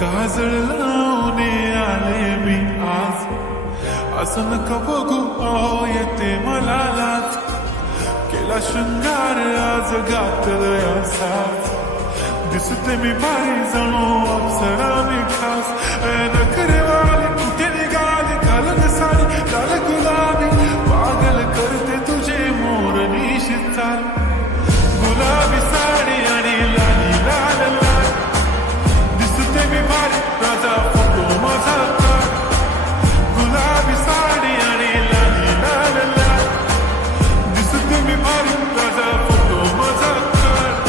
काजळ लावून आले मी आज, असं नका बघू अहो येते मला लाज, केला शृंगार आज घातलं असाच, दिसते मी भारी जणू अप्सरा मी खास, नखरेवाली कुठे निघाली घालून साडी लाल गुलाबी, पागल करते तुझे मोर निशित चाल, गुलाबी साडी आणि लाली लाल लाल, दिसते मी भारी राजा फोटो माझा काढ, गुलाबी साडी आणि लाली लाल लाल, दिसते मी भारी राजा फोटो माझा काढ.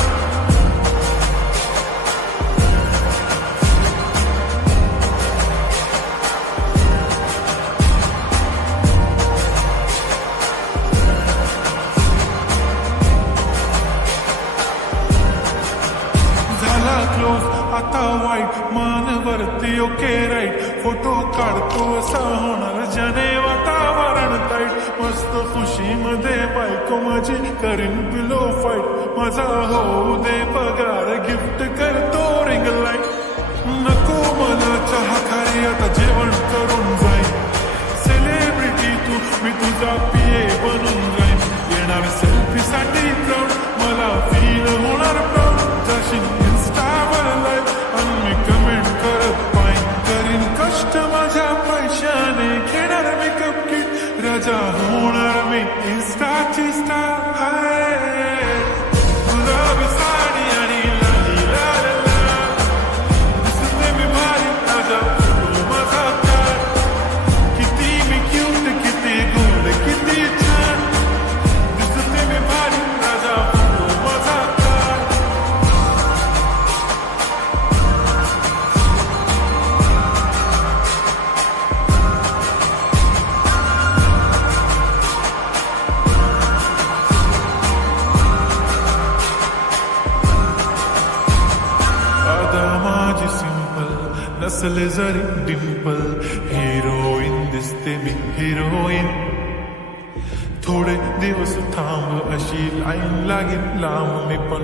क्लोज आता वाईट मानवरती ओके राईट, फोटो काढतो असा होणार जने वातावरण ताईट, मस्त खुशीमध्ये बायको माझी करीन पिलो फाईट, माझा होऊ दे पगार गिफ्ट करतो रिंग लाईट, नको मला चहा खारी आता जेवण करून जाईन, सेलिब्रिटी तू मी तुझा पिये बनून जाईन, येणार सेल्फी साठी क्राऊड मला फील होणार प्राऊड, जाशील इंस्टावर लाईव्ह आणि मी कमेंट करत पाईन, करीन कष्ट माझ्या पैशाने घेणार मी कपकीट, राजा होणार मी इंस्टाची स्टार आहे, गुलाबी साडी आणि लाली लाल लाल, दिसते मी भारी राजा फोटो माझा काढ, किती मी क्यूट किती गोड किती छान, दिसते मी भारी राजा फोटो माझा काढ. माझी सिंपल नसले जरी डिंपल, हिरोईन दिसते मी हिरोईन, थोडे दिवस थांब अशी लाईन लागेल लांब, मी पण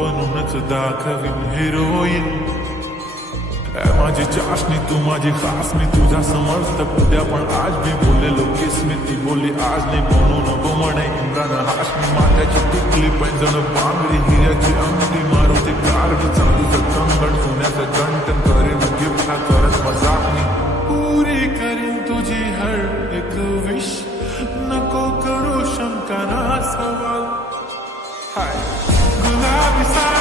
बनूनच दाखवीन हिरोईन, माझी चाशनी तू माझी खास, मी तुझा समर्थक उद्या पण आज मी बोललेलो किस मी, ती बोलली आज नाही म्हणून गोमणे इम्रान हाशमी, माथ्याची टिकली पैंजण बांगडी हिऱ्याची अंगठी, मारुती कार चांदीचं कंगण सोन्याचं गंटन, करीन गिफ्ट हा करत मजाक मी, पुरी करीन तुझी हर एक विश, नको करू शंका ना सवाल, हाय गुलाबी सा